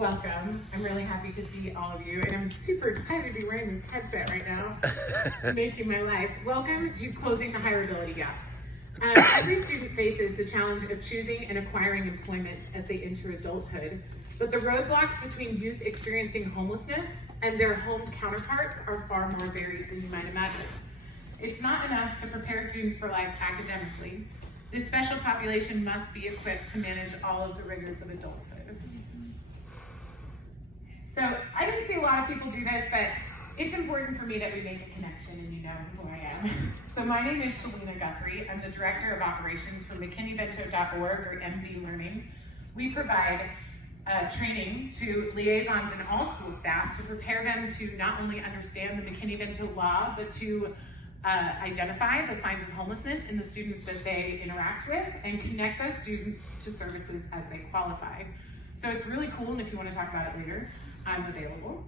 welcome. I'm really happy to see all of you, and I'm super excited to be wearing this headset right now. It's making my life. Welcome to Closing the Hireability Gap. Every student faces the challenge of choosing and acquiring employment as they enter adulthood, but the roadblocks between youth experiencing homelessness and their home counterparts are far more varied than you might imagine. It's not enough to prepare students for life academically. This special population must be equipped to manage all of the rigors of adulthood. So I didn't see a lot of people do this, but it's important for me that we make a connection and you know who I am. So my name is Shalina Guthrie. I'm the Director of Operations for McKinneyvento.org or MV Learning. We provide training to liaisons and all school staff to prepare them to not only understand the McKinney-Vento law, but to identify the signs of homelessness in the students that they interact with and connect those students to services as they qualify. So it's really cool, and if you want to talk about it later, I'm available.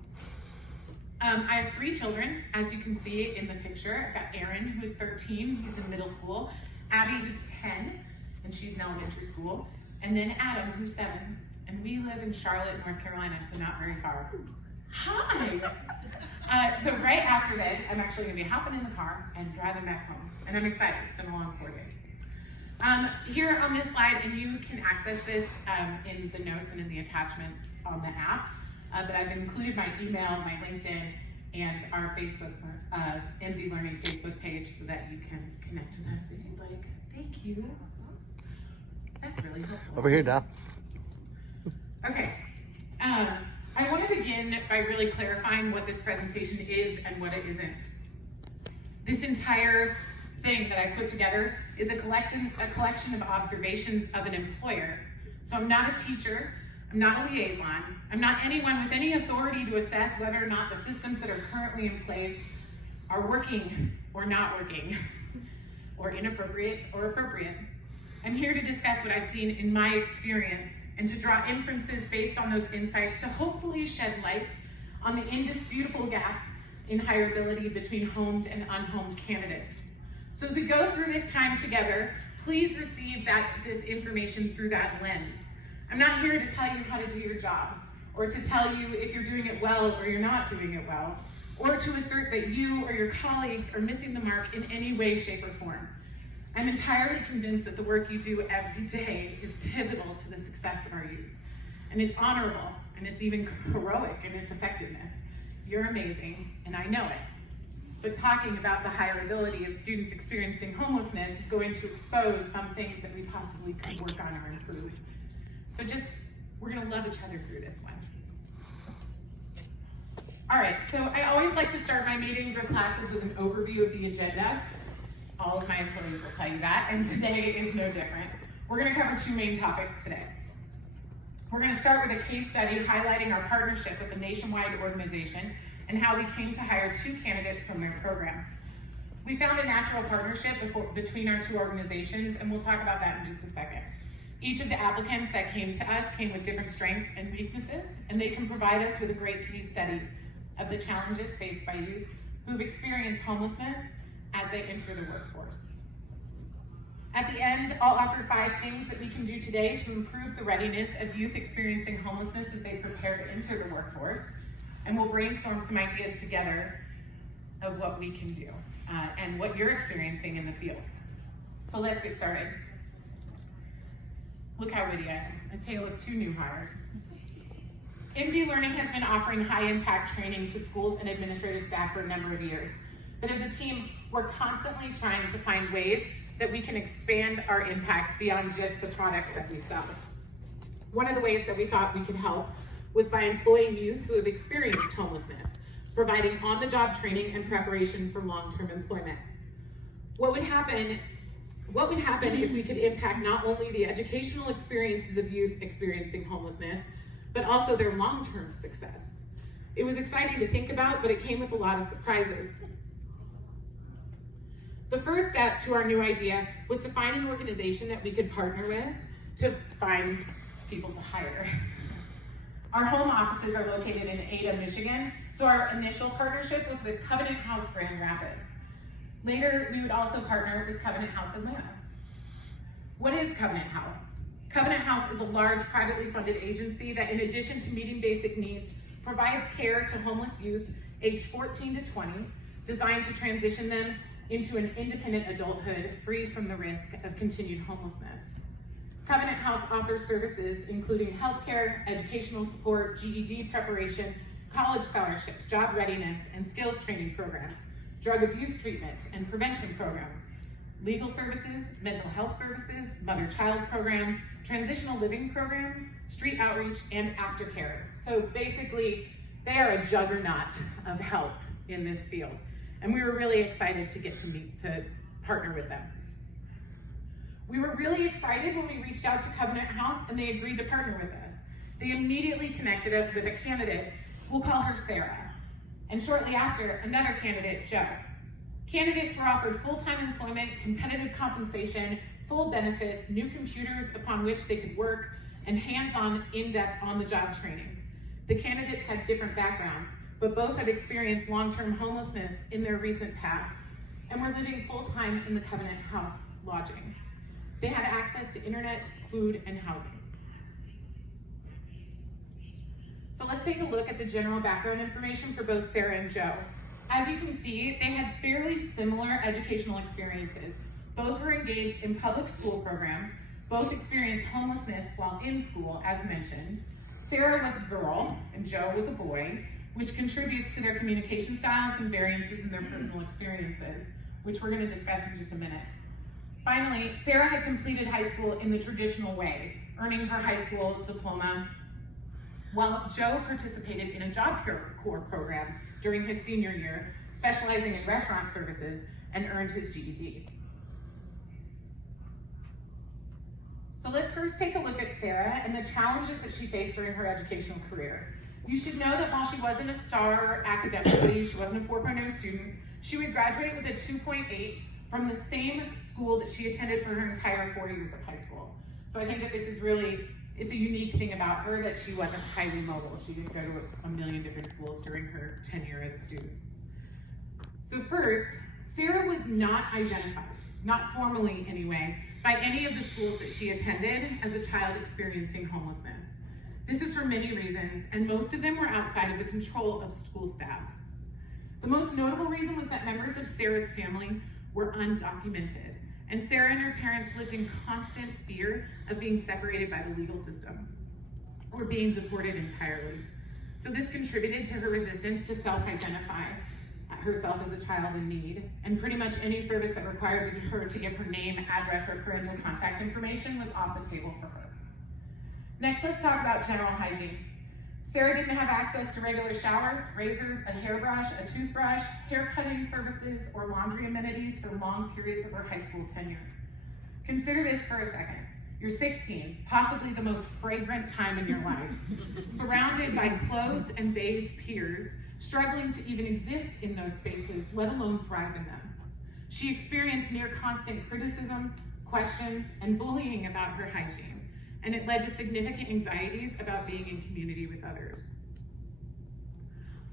I have 3 children, as you can see in the picture. I've got Aaron, who's 13, he's in middle school, Abby, who's 10, and she's in elementary school, and then Adam, who's 7, and we live in Charlotte, North Carolina, so not very far. Hi! So right after this, I'm actually gonna be hopping in the car and driving back home, and I'm excited. It's been a long 4 days. Here on this slide, and you can access this in the notes and in the attachments on the app, but I've included my email, my LinkedIn, and our Facebook, MV Learning Facebook page so that you can connect with us if you'd like. Thank you. That's really helpful. Over here, Doc. Okay. I want to begin by really clarifying what this presentation is and what it isn't. This entire thing that I put together is a collection of observations of an employer. So I'm not a teacher, I'm not a liaison, I'm not anyone with any authority to assess whether or not the systems that are currently in place are working or not working, or inappropriate or appropriate. I'm here to discuss what I've seen in my experience and to draw inferences based on those insights to hopefully shed light on the indisputable gap in hireability between homed and unhomed candidates. So as we go through this time together, please receive this information through that lens. I'm not here to tell you how to do your job, or to tell you if you're doing it well or you're not doing it well, or to assert that you or your colleagues are missing the mark in any way, shape, or form. I'm entirely convinced that the work you do every day is pivotal to the success of our youth. And it's honorable, and it's even heroic in its effectiveness. You're amazing, and I know it. But talking about the hireability of students experiencing homelessness is going to expose some things that we possibly could work on or improve. So we're gonna love each other through this one. All right, so I always like to start my meetings or classes with an overview of the agenda. All of my employees will tell you that, and today is no different. We're gonna cover 2 main topics today. We're gonna start with a case study highlighting our partnership with a nationwide organization and how we came to hire 2 candidates from their program. We found a natural partnership between our 2 organizations, and we'll talk about that in just a second. Each of the applicants that came to us came with different strengths and weaknesses, and they can provide us with a great case study of the challenges faced by youth who've experienced homelessness as they enter the workforce. At the end, I'll offer 5 things that we can do today to improve the readiness of youth experiencing homelessness as they prepare to enter the workforce, and we'll brainstorm some ideas together of what we can do and what you're experiencing in the field. So let's get started. Look how witty I am, a tale of 2 new hires. MV Learning has been offering high-impact training to schools and administrative staff for a number of years. But as a team, we're constantly trying to find ways that we can expand our impact beyond just the product that we sell. One of the ways that we thought we could help was by employing youth who have experienced homelessness, providing on-the-job training and preparation for long-term employment. What would happen if we could impact not only the educational experiences of youth experiencing homelessness, but also their long-term success? It was exciting to think about, but it came with a lot of surprises. The first step to our new idea was to find an organization that we could partner with to find people to hire. Our home offices are located in Ada, Michigan, so our initial partnership was with Covenant House Grand Rapids. Later, we would also partner with Covenant House Atlanta. What is Covenant House? Covenant House is a large privately funded agency that, in addition to meeting basic needs, provides care to homeless youth aged 14 to 20, designed to transition them into an independent adulthood free from the risk of continued homelessness. Covenant House offers services including healthcare, educational support, GED preparation, college scholarships, job readiness, and skills training programs, drug abuse treatment and prevention programs, legal services, mental health services, mother-child programs, transitional living programs, street outreach, and aftercare. So basically, they are a juggernaut of help in this field. And we were really excited to get to partner with them. We were really excited when we reached out to Covenant House and they agreed to partner with us. They immediately connected us with a candidate, we'll call her Sarah, and shortly after, another candidate, Joe. Candidates were offered full-time employment, competitive compensation, full benefits, new computers upon which they could work, and hands-on, in-depth, on-the-job training. The candidates had different backgrounds, but both had experienced long-term homelessness in their recent past and were living full-time in the Covenant House lodging. They had access to internet, food, and housing. So let's take a look at the general background information for both Sarah and Joe. As you can see, they had fairly similar educational experiences. Both were engaged in public school programs. Both experienced homelessness while in school, as mentioned. Sarah was a girl and Joe was a boy, which contributes to their communication styles and variances in their personal experiences, which we're going to discuss in just a minute. Finally, Sarah had completed high school in the traditional way, earning her high school diploma, while Joe participated in a job corps program during his senior year, specializing in restaurant services, and earned his GED. So let's first take a look at Sarah and the challenges that she faced during her educational career. You should know that while she wasn't a star academically, she wasn't a 4.0 student, she would graduate with a 2.8 from the same school that she attended for her entire 4 years of high school. So I think that this is really, it's a unique thing about her that she wasn't highly mobile. She didn't go to a million different schools during her tenure as a student. So first, Sarah was not identified, not formally anyway, by any of the schools that she attended as a child experiencing homelessness. This is for many reasons, and most of them were outside of the control of school staff. The most notable reason was that members of Sarah's family were undocumented, and Sarah and her parents lived in constant fear of being separated by the legal system or being deported entirely. So this contributed to her resistance to self-identify herself as a child in need, and pretty much any service that required her to give her name, address, or parental contact information was off the table for her. Next, let's talk about general hygiene. Sarah didn't have access to regular showers, razors, a hairbrush, a toothbrush, hair cutting services, or laundry amenities for long periods of her high school tenure. Consider this for a second. You're 16, possibly the most fragrant time in your life, surrounded by clothed and bathed peers, struggling to even exist in those spaces, let alone thrive in them. She experienced near constant criticism, questions, and bullying about her hygiene, and it led to significant anxieties about being in community with others.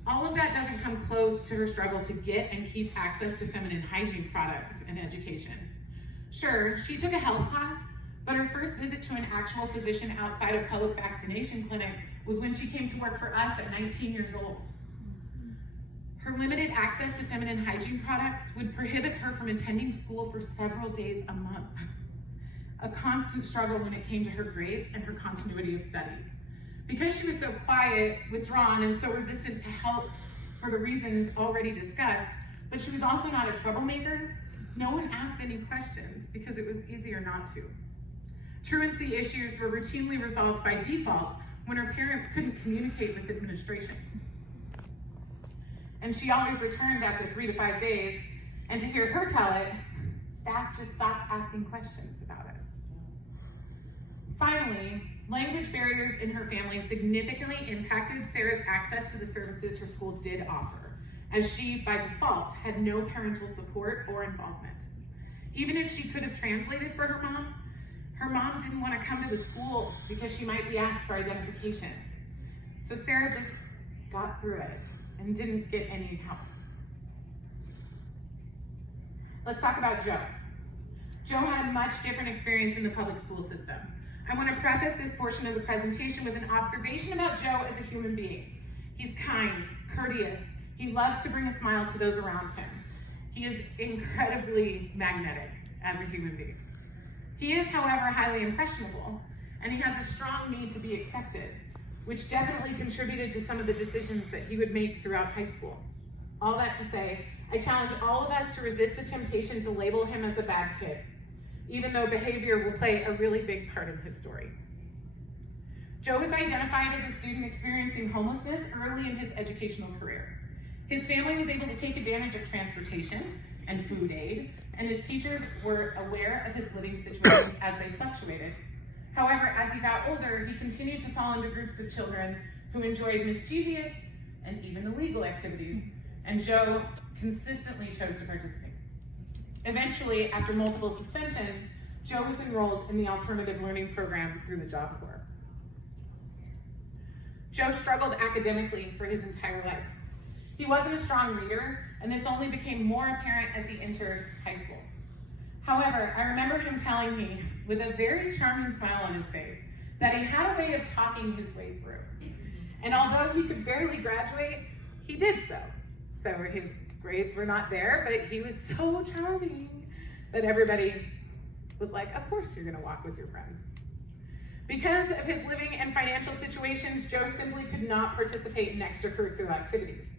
All of that doesn't come close to her struggle to get and keep access to feminine hygiene products and education. Sure, she took a health class, but her first visit to an actual physician outside of public vaccination clinics was when she came to work for us at 19 years old. Her limited access to feminine hygiene products would prohibit her from attending school for several days a month. A constant struggle when it came to her grades and her continuity of study. Because she was so quiet, withdrawn, and so resistant to help for the reasons already discussed, but she was also not a troublemaker, no one asked any questions because it was easier not to. Truancy issues were routinely resolved by default when her parents couldn't communicate with administration. And she always returned after 3 to 5 days, and to hear her tell it, staff just stopped asking questions about it. Finally, language barriers in her family significantly impacted Sarah's access to the services her school did offer, as she, by default, had no parental support or involvement. Even if she could have translated for her mom didn't want to come to the school because she might be asked for identification. So Sarah just got through it and didn't get any help. Let's talk about Joe. Joe had a much different experience in the public school system. I want to preface this portion of the presentation with an observation about Joe as a human being. He's kind, courteous. He loves to bring a smile to those around him. He is incredibly magnetic as a human being. He is, however, highly impressionable, and he has a strong need to be accepted, which definitely contributed to some of the decisions that he would make throughout high school. All that to say, I challenge all of us to resist the temptation to label him as a bad kid, even though behavior will play a really big part of his story. Joe was identified as a student experiencing homelessness early in his educational career. His family was able to take advantage of transportation and food aid, and his teachers were aware of his living situations as they fluctuated. However, as he got older, he continued to fall into groups of children who enjoyed mischievous and even illegal activities, and Joe consistently chose to participate. Eventually, after multiple suspensions, Joe was enrolled in the alternative learning program through the Job Corps. Joe struggled academically for his entire life. He wasn't a strong reader, and this only became more apparent as he entered high school. However, I remember him telling me, with a very charming smile on his face, that he had a way of talking his way through. And although he could barely graduate, he did so. So his grades were not there, but he was so charming that everybody was like, of course you're gonna walk with your friends. Because of his living and financial situations, Joe simply could not participate in extracurricular activities.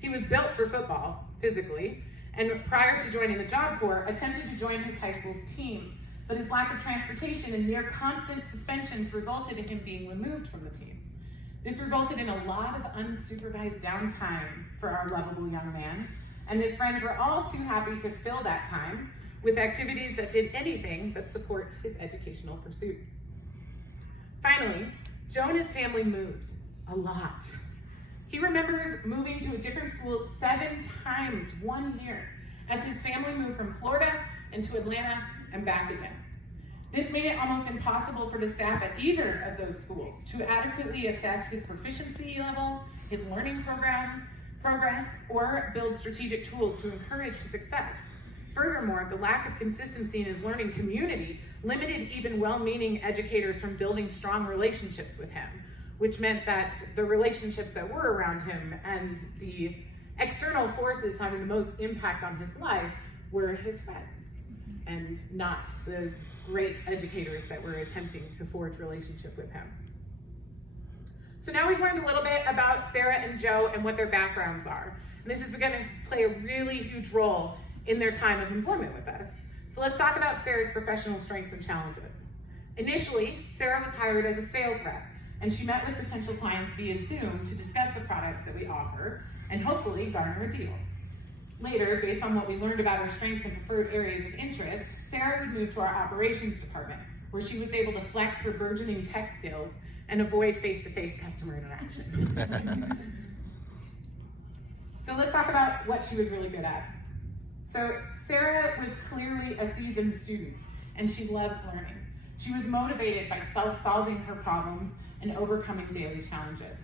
He was built for football, physically, and prior to joining the Job Corps, attempted to join his high school's team, but his lack of transportation and near constant suspensions resulted in him being removed from the team. This resulted in a lot of unsupervised downtime for our lovable young man, and his friends were all too happy to fill that time with activities that did anything but support his educational pursuits. Finally, Joe and his family moved a lot. He remembers moving to a different school 7 times 1 year as his family moved from Florida into Atlanta and back again. This made it almost impossible for the staff at either of those schools to adequately assess his proficiency level, his learning progress, or build strategic tools to encourage his success. Furthermore, the lack of consistency in his learning community limited even well-meaning educators from building strong relationships with him, which meant that the relationships that were around him and the external forces having the most impact on his life were his friends, and not the great educators that were attempting to forge relationship with him. So now we've learned a little bit about Sarah and Joe and what their backgrounds are. And this is going to play a really huge role in their time of employment with us. So let's talk about Sarah's professional strengths and challenges. Initially, Sarah was hired as a sales rep, and she met with potential clients via Zoom to discuss the products that we offer and hopefully garner a deal. Later, based on what we learned about her strengths and preferred areas of interest, Sarah would move to our operations department, where she was able to flex her burgeoning tech skills and avoid face-to-face customer interaction. So let's talk about what she was really good at. So Sarah was clearly a seasoned student, and she loves learning. She was motivated by solving her problems and overcoming daily challenges.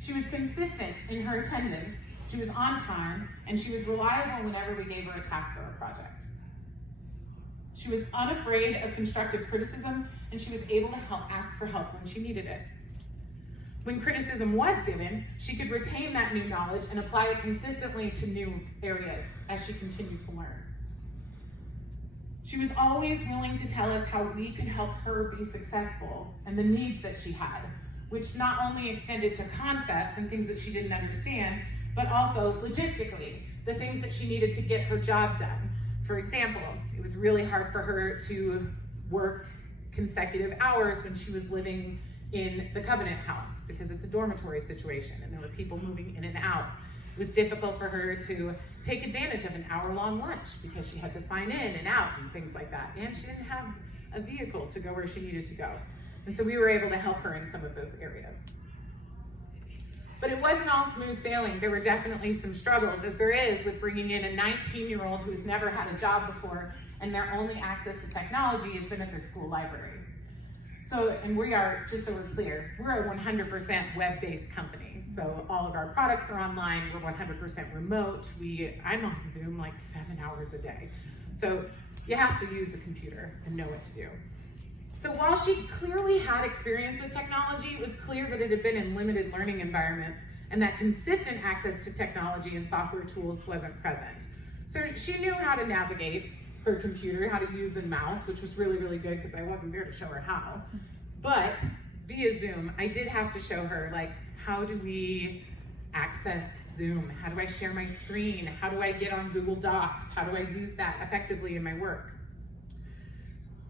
She was consistent in her attendance, she was on time, and she was reliable whenever we gave her a task or a project. She was unafraid of constructive criticism, and she was able to ask for help when she needed it. When criticism was given, she could retain that new knowledge and apply it consistently to new areas as she continued to learn. She was always willing to tell us how we could help her be successful and the needs that she had, which not only extended to concepts and things that she didn't understand, but also logistically, the things that she needed to get her job done. For example, it was really hard for her to work consecutive hours when she was living in the Covenant house because it's a dormitory situation and there were people moving in and out. It was difficult for her to take advantage of an hour-long lunch because she had to sign in and out and things like that. And she didn't have a vehicle to go where she needed to go. And so we were able to help her in some of those areas. But it wasn't all smooth sailing. There were definitely some struggles, as there is with bringing in a 19-year-old who has never had a job before and their only access to technology has been at their school library. So, and we are, just so we're clear, we're a 100% web-based company. So all of our products are online, we're 100% remote. I'm on Zoom like 7 hours a day. So you have to use a computer and know what to do. So while she clearly had experience with technology, it was clear that it had been in limited learning environments and that consistent access to technology and software tools wasn't present. So she knew how to navigate her computer, how to use a mouse, which was really, really good because I wasn't there to show her how. But via Zoom, I did have to show her, like, how do we access Zoom? How do I share my screen? How do I get on Google Docs? How do I use that effectively in my work?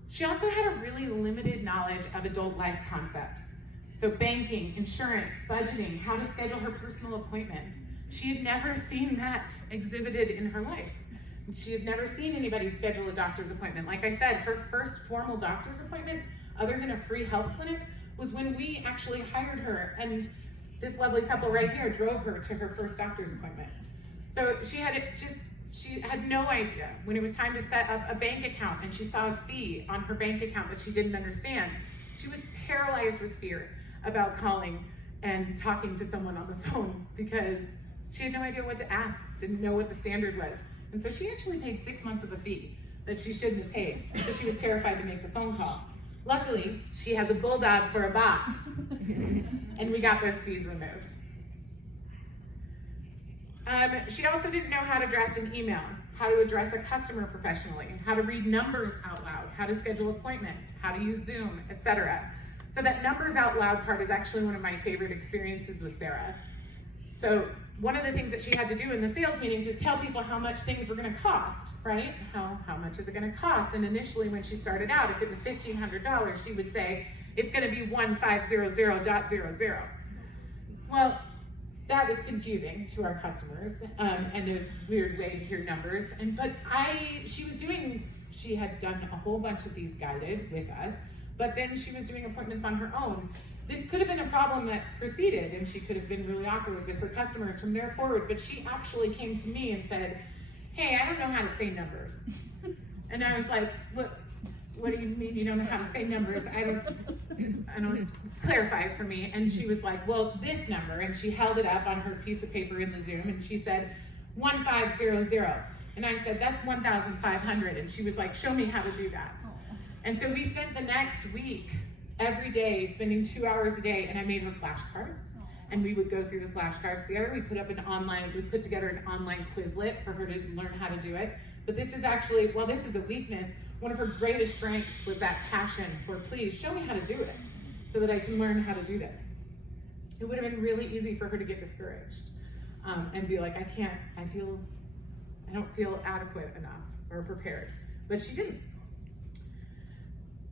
She also had a really limited knowledge of adult life concepts. So banking, insurance, budgeting, how to schedule her personal appointments. She had never seen that exhibited in her life. She had never seen anybody schedule a doctor's appointment. Like I said, her first formal doctor's appointment, other than a free health clinic, was when we actually hired her, and this lovely couple right here drove her to her first doctor's appointment. So she had no idea when it was time to set up a bank account and she saw a fee on her bank account that she didn't understand. She was paralyzed with fear about calling and talking to someone on the phone because she had no idea what to ask, didn't know what the standard was. And so she actually paid 6 months of a fee that she shouldn't have paid because she was terrified to make the phone call. Luckily, she has a bulldog for a boss, and we got those fees removed. She also didn't know how to draft an email, how to address a customer professionally, how to read numbers out loud, how to schedule appointments, how to use Zoom, etc. So that numbers out loud part is actually one of my favorite experiences with Sarah. So one of the things that she had to do in the sales meetings is tell people how much things were going to cost, right? How much is it going to cost? And initially when she started out, if it was $1,500, she would say, it's going to be 1500.00. Well, that was confusing to our customers and a weird way to hear numbers. But she had done a whole bunch of these guided with us, but then she was doing appointments on her own. This could have been a problem that preceded, and she could have been really awkward with her customers from there forward, but she actually came to me and said, hey, I don't know how to say numbers. And I was like, what do you mean you don't know how to say numbers? I don't clarify it for me. And she was like, well, this number, and she held it up on her piece of paper in the Zoom, and she said, 1500. And I said, that's 1,500. And she was like, show me how to do that. And so we spent the next week, every day, spending 2 hours a day, and I made her flashcards. And we would go through the flashcards together. We put together an online Quizlet for her to learn how to do it. But this is actually, while this is a weakness, one of her greatest strengths was that passion for, please show me how to do it so that I can learn how to do this. It would have been really easy for her to get discouraged and be like, I don't feel adequate enough or prepared, but she didn't.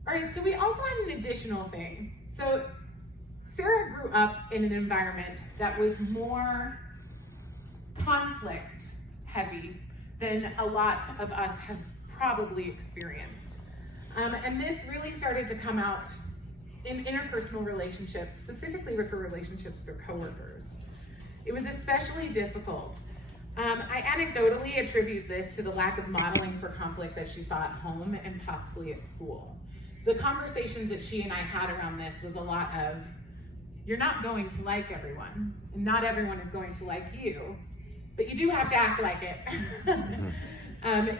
All right, so we also had an additional thing. So Sarah grew up in an environment that was more conflict heavy than a lot of us have probably experienced. And this really started to come out in interpersonal relationships, specifically with her relationships with her coworkers. It was especially difficult. I anecdotally attribute this to the lack of modeling for conflict that she saw at home and possibly at school. The conversations that she and I had around this was a lot of, you're not going to like everyone, and not everyone is going to like you, but you do have to act like it.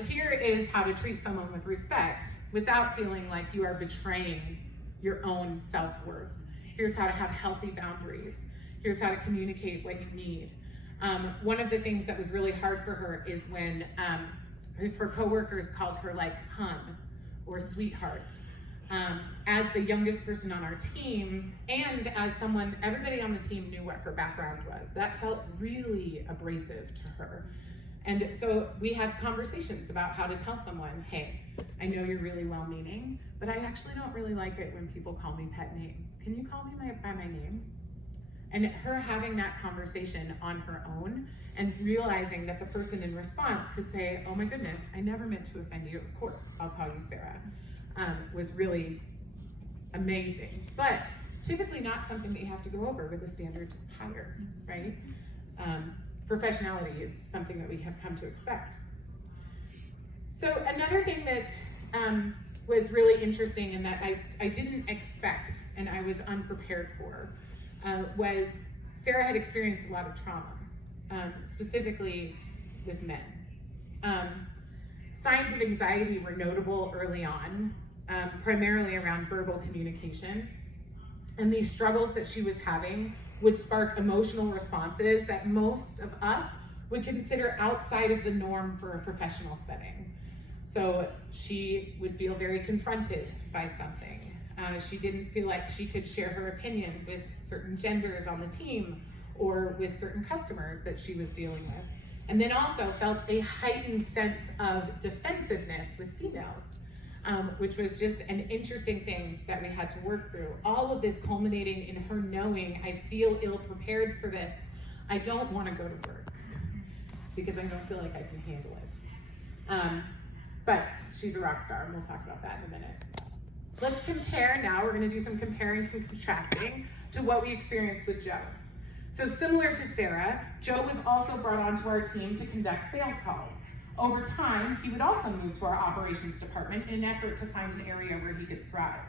Here is how to treat someone with respect without feeling like you are betraying your own self-worth. Here's how to have healthy boundaries. Here's how to communicate what you need. One of the things that was really hard for her is when her coworkers called her like hun or sweetheart. As the youngest person on our team, and as someone, everybody on the team knew what her background was. That felt really abrasive to her. And so we had conversations about how to tell someone, hey, I know you're really well-meaning, but I actually don't really like it when people call me pet names. Can you call me by my name? And her having that conversation on her own and realizing that the person in response could say, oh my goodness, I never meant to offend you. Of course, I'll call you Sarah. Was really amazing, but typically not something that you have to go over with a standard hire, right? Professionality is something that we have come to expect. So another thing that was really interesting and that I didn't expect and I was unprepared for was Sarah had experienced a lot of trauma, specifically with men. Signs of anxiety were notable early on. primarily around verbal communication. And these struggles that she was having would spark emotional responses that most of us would consider outside of the norm for a professional setting. So she would feel very confronted by something. She didn't feel like she could share her opinion with certain genders on the team or with certain customers that she was dealing with. And then also felt a heightened sense of defensiveness with females, which was just an interesting thing that we had to work through. All of this culminating in her knowing, I feel ill-prepared for this. I don't want to go to work because I don't feel like I can handle it. But she's a rock star, and we'll talk about that in a minute. Let's compare now. We're going to do some comparing and contrasting to what we experienced with Joe. So similar to Sarah, Joe was also brought onto our team to conduct sales calls. Over time, he would also move to our operations department in an effort to find an area where he could thrive.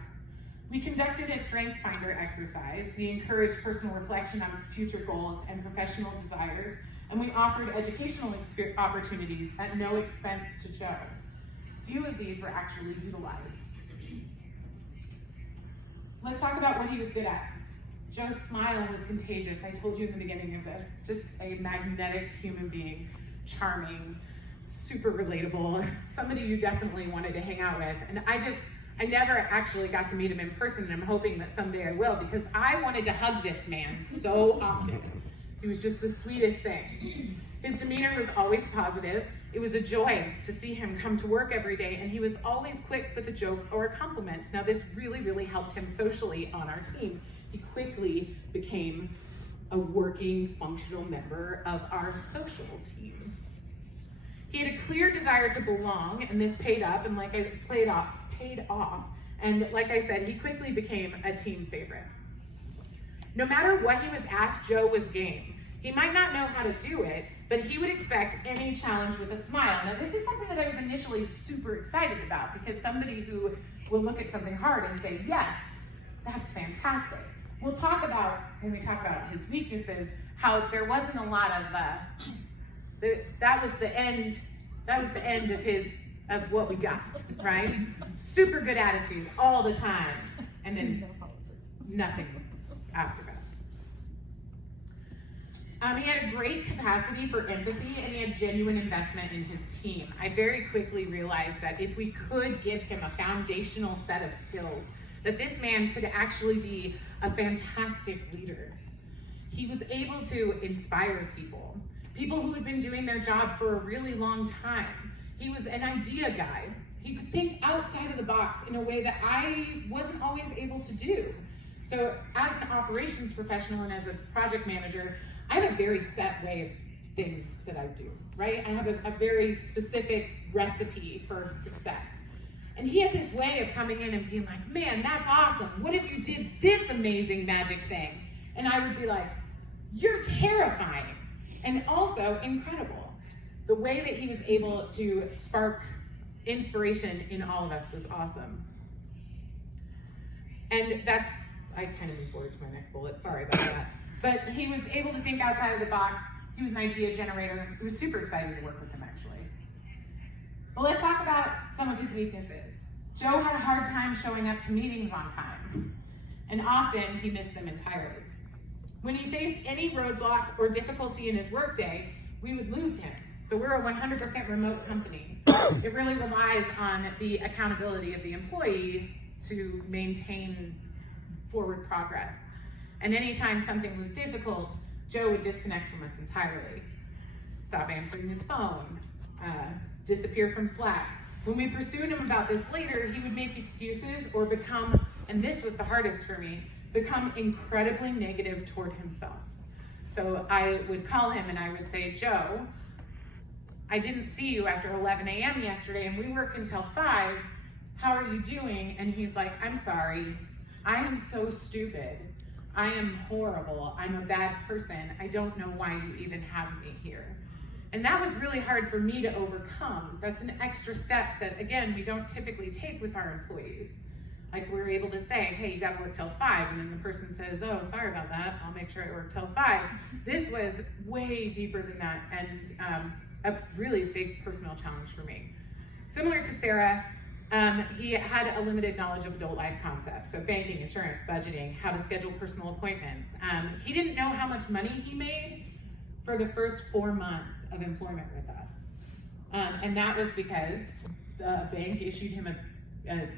We conducted a strengths finder exercise. We encouraged personal reflection on future goals and professional desires, and we offered educational opportunities at no expense to Joe. Few of these were actually utilized. Let's talk about what he was good at. Joe's smile was contagious. I told you in the beginning of this, just a magnetic human being, charming, super relatable, somebody you definitely wanted to hang out with. And I never actually got to meet him in person, and I'm hoping that someday I will, because I wanted to hug this man so often. He was just the sweetest thing. His demeanor was always positive. It was a joy to see him come to work every day, and he was always quick with a joke or a compliment. Now this really, really helped him socially on our team. He quickly became a working, functional member of our social team. He had a clear desire to belong, and this paid off. And like I said, he quickly became a team favorite. No matter what he was asked, Joe was game. He might not know how to do it, but he would expect any challenge with a smile. Now, this is something that I was initially super excited about, because somebody who will look at something hard and say, yes, that's fantastic. We'll talk about, when we talk about his weaknesses, how there wasn't a lot of, that was the end of what we got, right? Super good attitude all the time, and then nothing after that. He had a great capacity for empathy, and he had genuine investment in his team. I very quickly realized that if we could give him a foundational set of skills, that this man could actually be a fantastic leader. He was able to inspire people who had been doing their job for a really long time. He was an idea guy. He could think outside of the box in a way that I wasn't always able to do. So as an operations professional and as a project manager, I have a very set way of things that I do, right? I have a very specific recipe for success. And he had this way of coming in and being like, man, that's awesome. What if you did this amazing magic thing? And I would be like, you're terrifying. And also incredible. The way that he was able to spark inspiration in all of us was awesome. And that's, I kind of moved forward to my next bullet, sorry about that. But he was able to think outside of the box. He was an idea generator. It was super exciting to work with him, actually. But let's talk about some of his weaknesses. Joe had a hard time showing up to meetings on time, and often he missed them entirely. When he faced any roadblock or difficulty in his workday, we would lose him. So we're a 100% remote company. It really relies on the accountability of the employee to maintain forward progress. And anytime something was difficult, Joe would disconnect from us entirely. Stop answering his phone, disappear from Slack. When we pursued him about this later, he would make excuses or become, and this was the hardest for me, become incredibly negative toward himself. So I would call him and I would say, Joe, I didn't see you after 11 a.m. yesterday and we work until 5. How are you doing? And he's like, I'm sorry. I am so stupid. I am horrible. I'm a bad person. I don't know why you even have me here. And that was really hard for me to overcome. That's an extra step that, again, we don't typically take with our employees. Like, we're able to say, hey, you gotta work till 5, and then the person says, oh, sorry about that, I'll make sure I work till 5. This was way deeper than that, and a really big personal challenge for me. Similar to Sarah, He had a limited knowledge of adult life concepts, so banking, insurance, budgeting, how to schedule personal appointments. He didn't know how much money he made for the first 4 months of employment with us. And that was because the bank issued him a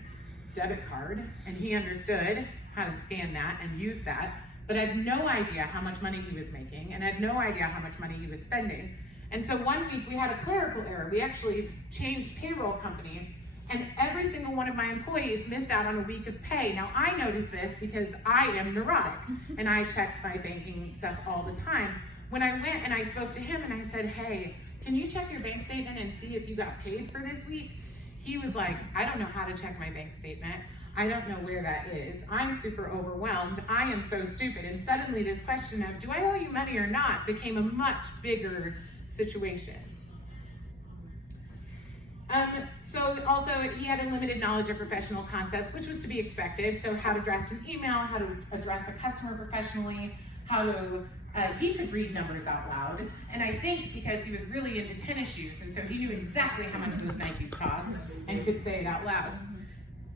debit card, and he understood how to scan that and use that, but had no idea how much money he was making and had no idea how much money he was spending. And so one week we had a clerical error. We actually changed payroll companies, and every single one of my employees missed out on a week of pay. Now I noticed this because I am neurotic and I check my banking stuff all the time. When I went and I spoke to him and I said, hey, can you check your bank statement and see if you got paid for this week? He was like, I don't know how to check my bank statement. I don't know where that is. I'm super overwhelmed. I am so stupid. And suddenly this question of, do I owe you money or not, became a much bigger situation. So also he had a limited knowledge of professional concepts, which was to be expected. So how to draft an email, how to address a customer professionally, how to, he could read numbers out loud. And I think because he was really into tennis shoes, and so he knew exactly how much those Nikes cost and could say it out loud.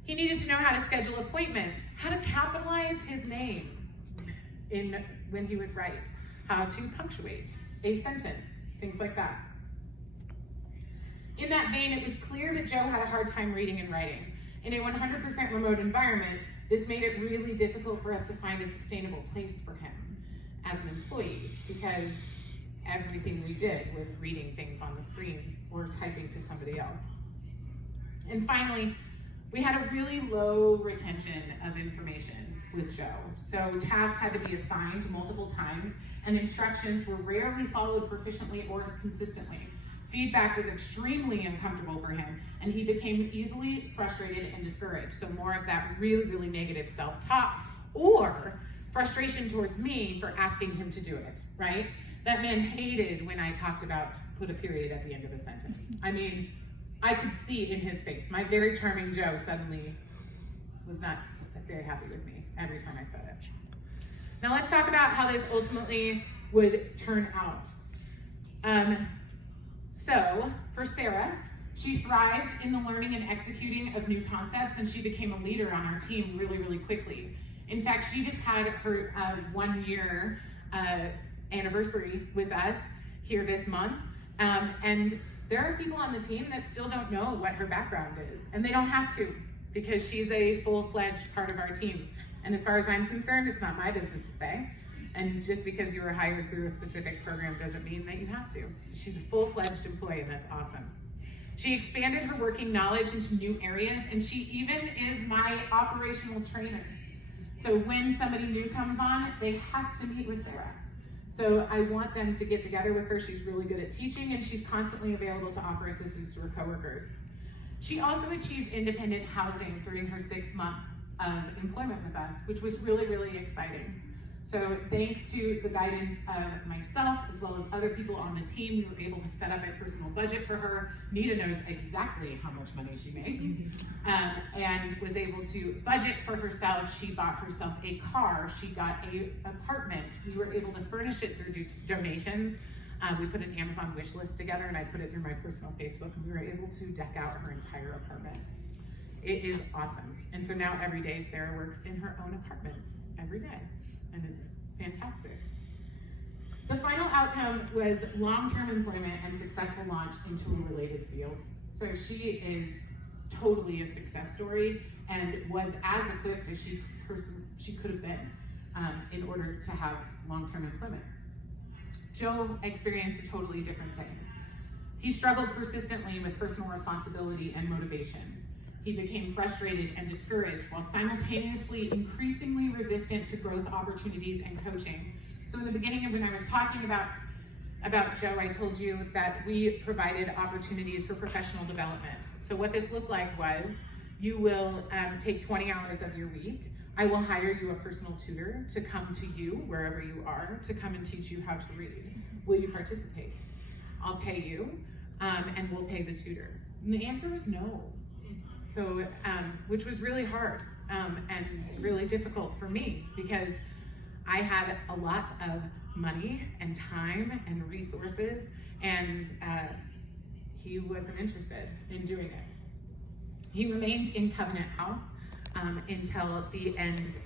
He needed to know how to schedule appointments, how to capitalize his name when he would write, how to punctuate a sentence, things like that. In that vein, it was clear that Joe had a hard time reading and writing. In a 100% remote environment, this made it really difficult for us to find a sustainable place for him as an employee, because everything we did was reading things on the screen or typing to somebody else. And finally, we had a really low retention of information with Joe. So tasks had to be assigned multiple times, and instructions were rarely followed proficiently or consistently. Feedback was extremely uncomfortable for him, and he became easily frustrated and discouraged. So more of that really, really negative self-talk, or frustration towards me for asking him to do it, right? That man hated when I talked about put a period at the end of a sentence. I mean, I could see in his face. My very charming Joe suddenly was not very happy with me every time I said it. Now let's talk about how this ultimately would turn out. So for Sarah, she thrived in the learning and executing of new concepts, and she became a leader on our team really, really quickly. In fact, she just had her 1 year anniversary with us here this month, and there are people on the team that still don't know what her background is, and they don't have to, because she's a full-fledged part of our team. And as far as I'm concerned, it's not my business to say. And just because you were hired through a specific program doesn't mean that you have to. So she's a full-fledged employee, and that's awesome. She expanded her working knowledge into new areas, and she even is my operational trainer. So when somebody new comes on, they have to meet with Sarah. So I want them to get together with her. She's really good at teaching, and she's constantly available to offer assistance to her coworkers. She also achieved independent housing during her 6 month of employment with us, which was really, really exciting. So thanks to the guidance of myself, as well as other people on the team, we were able to set up a personal budget for her. Nita knows exactly how much money she makes, and was able to budget for herself. She bought herself a car. She got an apartment. We were able to furnish it through donations. We put an Amazon wish list together, and I put it through my personal Facebook, and we were able to deck out her entire apartment. It is awesome. And so now every day, Sarah works in her own apartment every day. And it's fantastic. The final outcome was long-term employment and successful launch into a related field. So she is totally a success story and was as equipped as she could have been in order to have long-term employment. Joe experienced a totally different thing. He struggled persistently with personal responsibility and motivation. He became frustrated and discouraged while simultaneously increasingly resistant to growth opportunities and coaching. So in the beginning of when I was talking about Joe, I told you that we provided opportunities for professional development. So what this looked like was, you will take 20 hours of your week. I will hire you a personal tutor to come to you, wherever you are, to come and teach you how to read. Will you participate? I'll pay you, and we'll pay the tutor. And the answer was no. So, which was really hard and really difficult for me, because I had a lot of money and time and resources, and he wasn't interested in doing it. He remained in Covenant House until the end